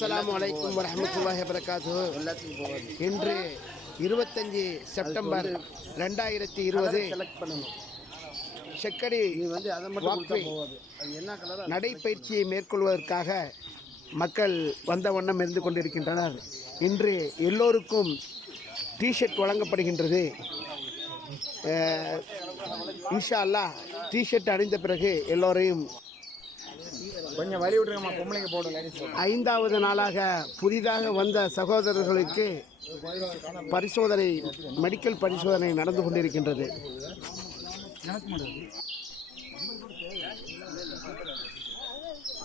அஸ்ஸலாமு அலைக்கும் வரஹ்மத்துல்லாஹி வபரகாத்துஹு. இன்று 25 செப்டம்பர் 2020 செக்கடி வாக்வே நடைப்பயிற்சியை மேற்கொள்வதற்காக மக்கள் வந்த வண்ணம் இருந்து கொண்டிருக்கின்றனர். இன்று எல்லோருக்கும் டிஷர்ட் வழங்கப்படுகின்றது. இன்ஷா அல்லாஹ் டிஷர்ட் அணிந்த பிறகு எல்லோரையும் கொஞ்சம் வழி விட்டுருங்கம்மா, பொம்பளைங்க போடுங்க. 5வது நாளாக புதிதாக வந்த சகோதரர்களுக்கு பரிசோதனை, மெடிக்கல் பரிசோதனை நடந்து கொண்டிருக்கின்றது.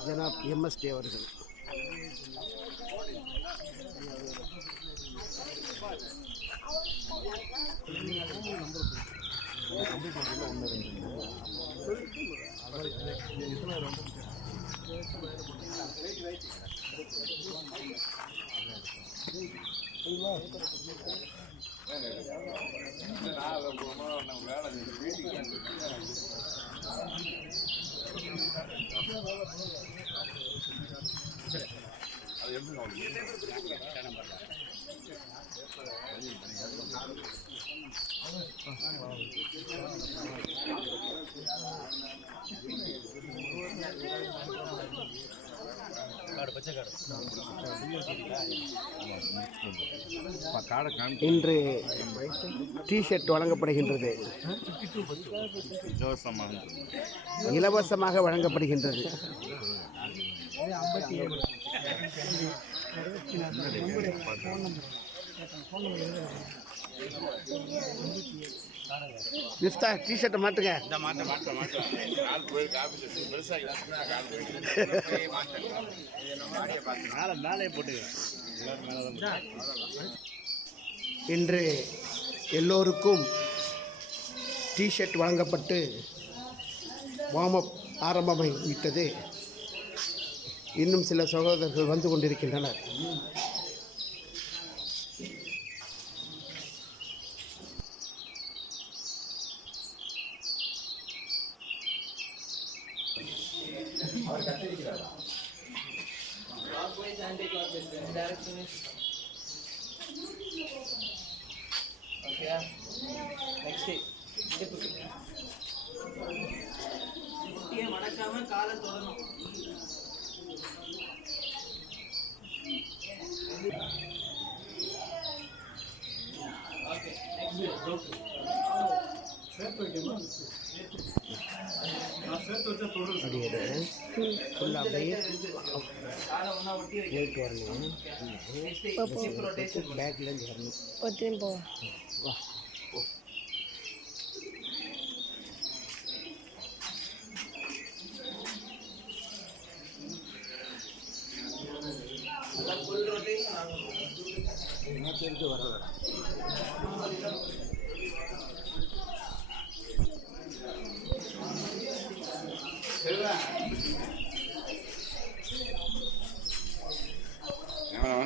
ஜனாப் எம்எஸ்டி அவர்கள் இன்று டிஷர்ட் வழங்கப்படுகின்றது. இலவசமாக வழங்கப்படுகின்றது. மிஃப்தா டிஷர்ட்டை மாட்டுங்க. இன்று எல்லோருக்கும் டிஷர்ட் வழங்கப்பட்டு வார்ம் அப் ஆரம்பமாகிவிட்டது. இன்னும் சில சகோதரர்கள் வந்து கொண்டிருக்கின்றனர். மடக்காம காலை தொடணும். பேக்லேருந்து வரணும். பேருக்கு வரல.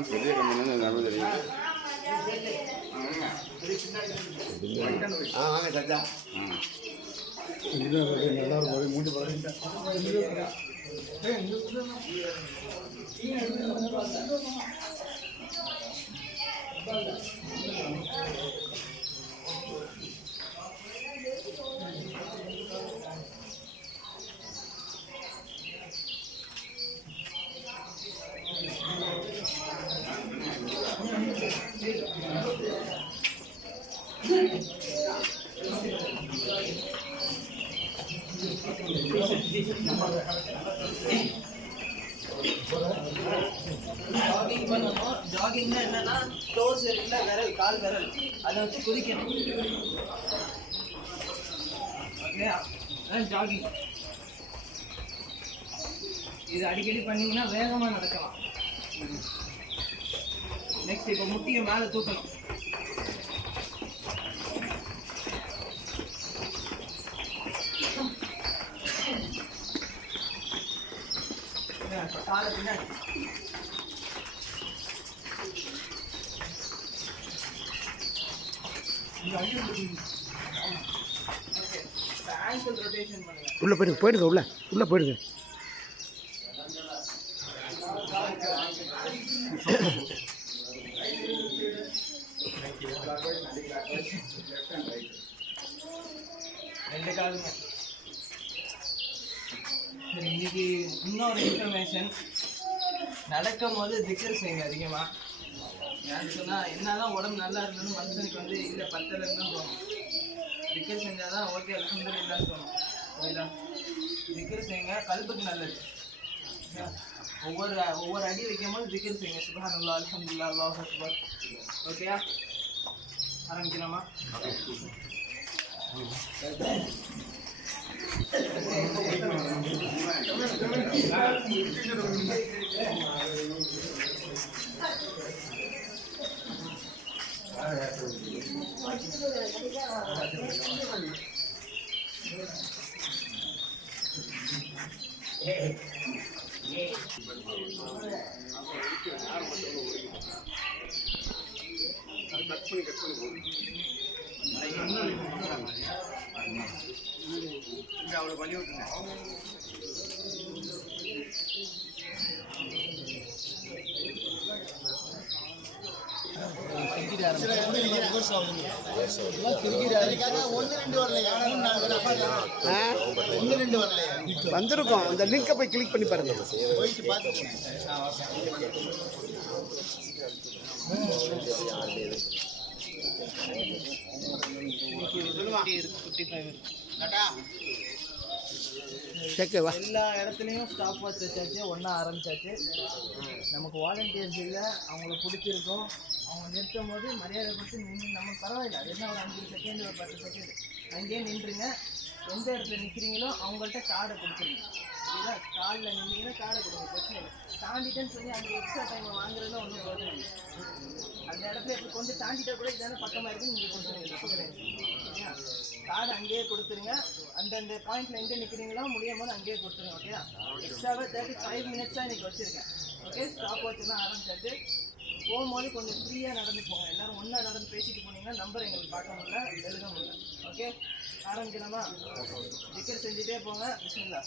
பெரிய கம்பெனி நல்லா தெரியும். வாங்க சச்சா. நல்லா இருக்கும். மூட்டு போகிறேன். ஜாகிங்னா என்னன்னா டோஸ் இருக்குல்ல, விரல், கால் விரல், அதை வச்சு குதிக்கணும். Okay, jogging. இது அடிக்கடி பண்ணீங்கன்னா வேகமாக நடக்கலாம். நெக்ஸ்ட் இப்போ முட்டியை மேலே தூக்கணும். காலை பின்னாடி. உள்ள போயிடுங்க. ரெண்டு காலுமே. சரி, இன்னைக்கு இன்னொரு இன்ஃபர்மேஷன். நடக்கும் போது திக்கர் செய்யுங்க அதிகமாக. யாரு சொன்னால் என்னதான் உடம்பு நல்லா இருந்தாலும் மனுஷனுக்கு வந்து இல்லை பத்தலைன்னு தான் தோணும். திக்கர் செஞ்சால் தான் ஓகே அல்ஹம்துலில்லாஹ் தோணும். புரியுதா? திக்கர் செய்யுங்க, கல்புக்கு நல்லது. ஒவ்வொரு அடி வைக்கும் போது திக்கர் செய்யுங்க. சுப்ஹானல்லாஹ், அல்ஹம்துலில்லாஹ், அல்லாஹு அக்பர். ஓகேயா? ஆரம்பிக்கலாமா? அவ்வளோ வலி விட்டுருங்க. வந்திருக்கோம். அந்த லிங்கை போய் கிளிக் பண்ணி பாருங்க. எல்லா இடத்துலையும் ஸ்டாப் வாட்ச் வச்சாச்சு, ஒன்றா ஆரம்பிச்சாச்சு. நமக்கு வாலண்டியர்ஸ் இல்லை, அவங்கள பிடிச்சிருக்கோம். அவங்க நிறுத்தும் போது மரியாதை கொடுத்து நின்று நம்ம பரவாயில்ல. அது என்ன ஒரு 5 செகண்ட், ஒரு 10 செகண்ட் அங்கேயே நின்றுங்க. எந்த இடத்துல நிற்கிறீங்களோ அவங்கள்ட்ட கார்டை கொடுத்துருங்க. இதுதான் காலில் நின்றீங்கன்னா கார்டை கொடுங்க, பிரச்சனை இல்லை. தாண்டிட்டேன்னு சொல்லி அந்த எக்ஸ்ட்ரா டைமை வாங்குறதுல ஒன்றும் பிரச்சனை இல்லை. அந்த இடத்துல இப்போ கொஞ்சம் தாண்டிட்டா கூட இதான பக்கமாக இருக்குது, நீங்கள் கொஞ்சம் சரியா? கார்டு அங்கேயே கொடுத்துருங்க. அந்தந்த பாயிண்ட்ல எங்கே நிற்கிறீங்களோ முடியும் போது அங்கேயே கொடுத்துருங்க. ஓகேயா? எக்ஸ்ட்ராவாக 35 மினிட்ஸாக இன்றைக்கி வச்சுருக்கேன். ஓகே, ஸ்டாப் வாட்ச்லாம் ஆரம்பிச்சாச்சு. போகும்போது கொஞ்சம் ஃப்ரீயாக நடந்து போங்க. எல்லோரும் ஒன்றா நடந்து பேசிட்டு போனீங்கன்னா நம்பர் எங்களுக்கு பார்க்க முடியல, எழுத முடியல. ஓகே, ஆரம்பிக்கலாமா? டிக்கெட் செஞ்சுட்டே போங்க. பிஸ்மில்லா.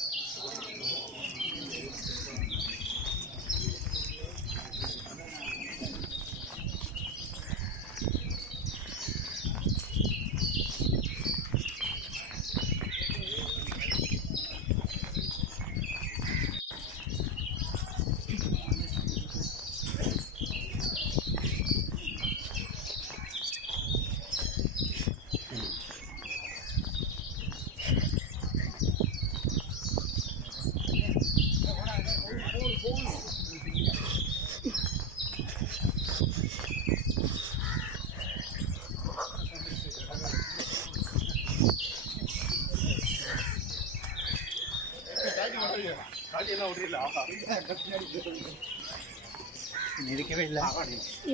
இருக்கவே இல்லை.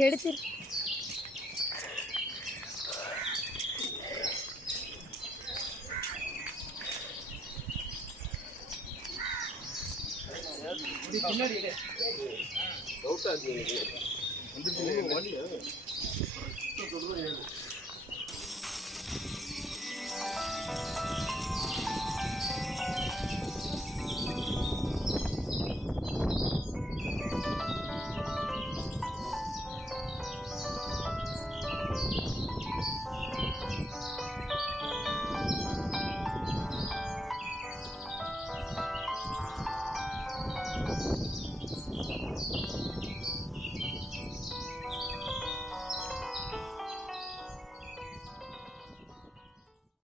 எடுத்து பின்னாடி டவுட்டா இருக்கு.